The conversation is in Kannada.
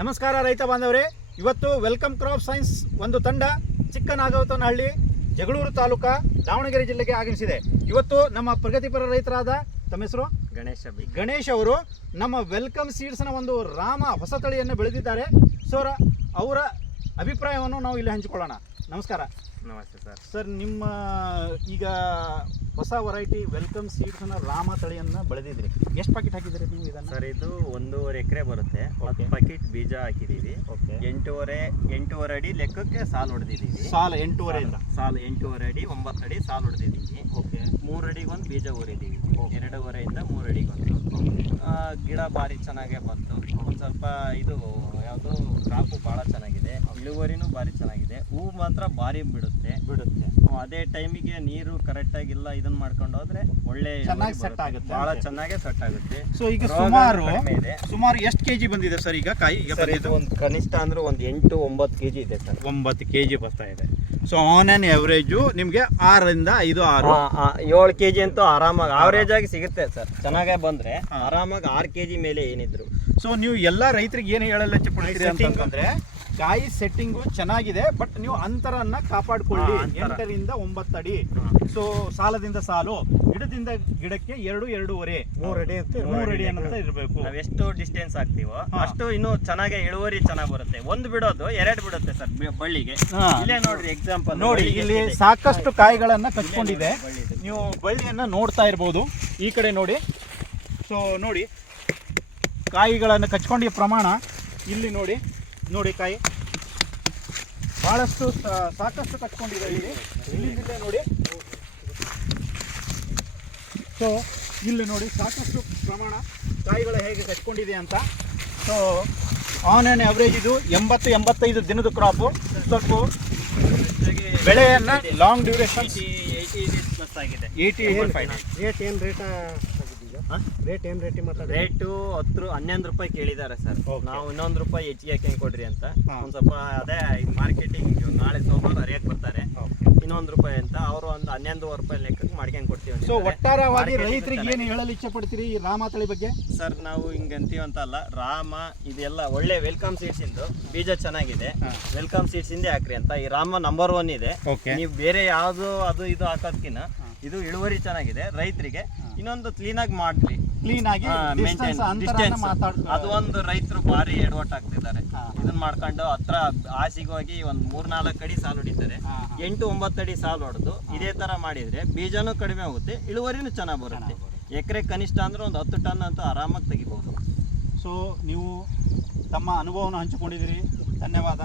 ನಮಸ್ಕಾರ ರೈತ ಬಾಂಧವರೇ, ಇವತ್ತು ವೆಲ್ಕಮ್ ಕ್ರಾಪ್ ಸೈನ್ಸ್ ಒಂದು ತಂಡ ಚಿಕ್ಕನಾಗವತನಹಳ್ಳಿ ಜಗಳೂರು ತಾಲೂಕಾ ದಾವಣಗೆರೆ ಜಿಲ್ಲೆಗೆ ಆಗಮಿಸಿದೆ. ಇವತ್ತು ನಮ್ಮ ಪ್ರಗತಿಪರ ರೈತರಾದ ತಮ್ಮ ಹೆಸರು ಗಣೇಶ್ ಅವರು ನಮ್ಮ ವೆಲ್ಕಮ್ ಸೀಡ್ಸ್ನ ಒಂದು ರಾಮ ಹೊಸ ತಳಿಯನ್ನು ಬೆಳೆದಿದ್ದಾರೆ. ಸೊ ಅವರ ಅಭಿಪ್ರಾಯವನ್ನು ನಾವು ಇಲ್ಲಿ ಹಂಚಿಕೊಳ್ಳೋಣ. ನಮಸ್ಕಾರ. ನಮಸ್ತೆ ಸರ್. ಸರ್, ನಿಮ್ಮ ಈಗ ಹೊಸ ವೆರೈಟಿ ವೆಲ್ಕಮ್ ಸೀಡ್ಸ್ನ ರಾಮ ತಳಿಯನ್ನು ಬೆಳೆದಿದ್ರಿ. ಎಷ್ಟು ಪ್ಯಾಕೆಟ್ ಹಾಕಿದ್ದೀರಿ ನೀವು ಇದನ್ನು? ಸರ್, ಇದು 1.5 ಎಕರೆ ಬರುತ್ತೆ. 10 ಪ್ಯಾಕೆಟ್ ಬೀಜ ಹಾಕಿದ್ದೀವಿ. 8.5 ಅಡಿ ಲೆಕ್ಕಕ್ಕೆ ಸಾಲು ಹೊಡೆದಿದ್ದೀವಿ. ಸಾಲು 8.5 ಸಾಲು 8.5 ಅಡಿ 9 ಅಡಿ ಸಾಲು ಹೊಡೆದಿದ್ದೀವಿ. 3 ಅಡಿಗೆ ಒಂದು ಬೀಜ ಊರಿದ್ದೀವಿ. 2.5 3 ಅಡಿಗೊಂದು. ಗಿಡ ಭಾರಿ ಚೆನ್ನಾಗೇ ಬಂತು. ಒಂದು ಸ್ವಲ್ಪ ಇದು ಯಾವುದು ಕ್ರಾಪು ಭಾಳ ಚೆನ್ನಾಗಿದೆ, ಇಳುವರಿನೂ ಭಾರಿ ಚೆನ್ನಾಗಿದೆ. ಹೂವು ಮಾತ್ರ ಭಾರಿ ಬಿಡುತ್ತೆ. ಅದೇ ಟೈಮಿಗೆ ನೀರು ಕರೆಕ್ಟಾಗಿಲ್ಲ, ಇದನ್ನ ಮಾಡ್ಕೊಂಡು ಹೋದ್ರೆ ಒಳ್ಳೆ ಚೆನ್ನಾಗಿ ಸೆಟ್ ಆಗುತ್ತೆ, ಭಾಳ ಚೆನ್ನಾಗೇ ಸೆಟ್ ಆಗುತ್ತೆ. ಸೊ ಈಗ ಸುಮಾರು ಎಷ್ಟು ಕೆಜಿ ಬಂದಿದೆ ಸರ್ ಈಗ ಕಾಯಿ? ಇದು ಒಂದು ಕನಿಷ್ಠ ಅಂದ್ರೆ ಒಂದು 8-9 ಕೆಜಿ ಇದೆ ಸರ್. 9 ಕೆಜಿ ಬರ್ತಾ ಇದೆ. ಸೊ ಆನ್ ಆನ್ ಎವರೇಜು ನಿಮಗೆ 6 ರಿಂದ 5-6 7 ಕೆಜಿ ಅಂತೂ ಆರಾಮಾಗಿ ಆವರೇಜ್ ಆಗಿ ಸಿಗುತ್ತೆ ಸರ್. ಚೆನ್ನಾಗೇ ಬಂದ್ರೆ ಆರಾಮಾಗಿ 6 ಕೆಜಿ ಮೇಲೆ ಏನಿದ್ರು. ಸೊ ನೀವು ಎಲ್ಲ ರೈತರಿಗೆ ಏನು ಹೇಳಲ್ಲ ಅಂತಂದ್ರೆ ಕಾಯಿ ಸೆಟ್ಟಿಂಗು ಚೆನ್ನಾಗಿದೆ, ಬಟ್ ನೀವು ಅಂತರನ್ನ ಕಾಪಾಡಿಕೊಳ್ಳಿ. 8 ರಿಂದ 9 ಅಡಿ. ಸೊ ಸಾಲದಿಂದ ಸಾಲು, ಗಿಡದಿಂದ ಗಿಡಕ್ಕೆ 2-2.5 3 ಅಡಿ ಅಂತ ಇರಬೇಕು. ನಾವ್ ಎಷ್ಟು ಡಿಸ್ಟೆನ್ಸ್ ಹಾಕ್ತಿವೋ ಅಷ್ಟು ಇನ್ನು ಚೆನ್ನಾಗಿ ಇಳುವರಿ ಚೆನ್ನಾಗಿ ಬರುತ್ತೆ. ಒಂದು ಬಿಡೋದು 2 ಬಿಡುತ್ತೆ ಸರ್ ಬಳ್ಳಿಗೆ. ಇಲ್ಲೇ ನೋಡ್ರಿ ಎಕ್ಸಾಂಪಲ್ ನೋಡಿ, ಇಲ್ಲಿ ಸಾಕಷ್ಟು ಕಾಯಿಗಳನ್ನ ಕಚ್ಕೊಂಡಿದೆ. ನೀವು ಬಳ್ಳಿಯನ್ನ ನೋಡ್ತಾ ಇರ್ಬೋದು. ಈ ಕಡೆ ನೋಡಿ. ಸೊ ನೋಡಿ, ಕಾಯಿಗಳನ್ನು ಕಚ್ಕೊಂಡಿದ್ದ ಪ್ರಮಾಣ ಇಲ್ಲಿ ನೋಡಿ ಕಾಯಿ ಬಹಳಷ್ಟು ಸಾಕಷ್ಟು ಕಚ್ಕೊಂಡಿದೆ. ಇಲ್ಲಿಂದ ನೋಡಿ. ಸೊ ಇಲ್ಲಿ ನೋಡಿ ಸಾಕಷ್ಟು ಪ್ರಮಾಣ ಕಾಯಿಗಳು ಹೇಗೆ ಕಚ್ಕೊಂಡಿದೆ ಅಂತ. ಸೊ ಆನ್ ಆನ್ ಎವರೇಜ್ ಇದು 80-85 ದಿನದ ಕ್ರಾಪು. ಸ್ವಲ್ಪ ಬೆಳೆಯನ್ನು ಲಾಂಗ್ ಡ್ಯೂರೇಷನ್ 80 ಪ್ಲಸ್ ಆಗಿದೆ. 80 ರೇಟ್ ಏನು ರೇಟು 11 ರೂಪಾಯಿ ಕೇಳಿದ್ದಾರೆ ಸರ್. ನಾವು ಇನ್ನೊಂದು ರೂಪಾಯಿ ಹೆಚ್ಚಿಗೆ ಹಾಕಿ ಕೊಡ್ರಿ ಅಂತ ಒಂದು ಸ್ವಲ್ಪ ಅದೇ ಮಾರ್ಕೆಟಿಂಗ್ ನಾಳೆ ಸೋಮವಾರ ಹರಿಯಕ್ಕೆ ಬರ್ತಾರೆ. ಇನ್ನೊಂದು ರೂಪಾಯಿ ಅಂತ ಅವರು ಒಂದು 11.5 ರೂಪಾಯಿ ಲೆಕ್ಕಕ್ಕೆ ಮಾಡ್ಕೊಂಡು ಕೊಡ್ತೀವಿ. ಸೊ ಒಟ್ಟಾರೆಯಾಗಿ ರೈತರಿಗೆ ಏನು ಹೇಳಲು ಇಚ್ಛೆ ಪಡ್ತೀರಿ ಈ ರಾಮ ತಳಿ ಬಗ್ಗೆ? ಸರ್, ನಾವು ಹಿಂಗೆ ಅಂತೀವಿ ಅಂತಲ್ಲ, ರಾಮ ಇದೆಲ್ಲ ಒಳ್ಳೆ ವೆಲ್ಕಮ್ ಸೀಡ್ಸ್ ಇಂದು ಬೀಜ ಚೆನ್ನಾಗಿದೆ. ವೆಲ್ಕಮ್ ಸೀಡ್ಸ್ ಇಂದೇ ಹಾಕ್ರಿ ಅಂತ. ಈ ರಾಮ ನಂಬರ್ 1 ಇದೆ. ನೀವು ಬೇರೆ ಯಾವುದು ಅದು ಇದು ಹಾಕೋದ್ಕಿನ್ನ ಇದು ಇಳುವರಿ ಚೆನ್ನಾಗಿದೆ. ರೈತರಿಗೆ ಇನ್ನೊಂದು ಕ್ಲೀನಾಗಿ ಮಾಡ್ಲಿ, ಕ್ಲೀನಾಗಿ ಅದು ಒಂದು ರೈತರು ಭಾರಿ ಎಡವಟ್ ಆಗ್ತಿದ್ದಾರೆ. ಇದನ್ನ ಮಾಡ್ಕೊಂಡು ಹತ್ರ ಹಾಸಿಗೆ ಹೋಗಿ ಒಂದು 3-4 ಅಡಿ ಸಾಲು ಹೊಡಿತಾರೆ. 8-9 ಅಡಿ ಸಾಲು ಹೊಡೆದು ಇದೇ ತರ ಮಾಡಿದ್ರೆ ಬೀಜನೂ ಕಡಿಮೆ ಹೋಗುತ್ತೆ, ಇಳುವರಿನೂ ಚೆನ್ನಾಗಿ ಬರುತ್ತೆ. ಎಕರೆ ಕನಿಷ್ಠ ಅಂದ್ರೆ ಒಂದು 10 ಟನ್ ಅಂತೂ ಆರಾಮಾಗಿ ತೆಗಿಬಹುದು. ಸೊ ನೀವು ತಮ್ಮ ಅನುಭವವನ್ನು ಹಂಚಿಕೊಂಡಿದ್ದೀರಿ. ಧನ್ಯವಾದ.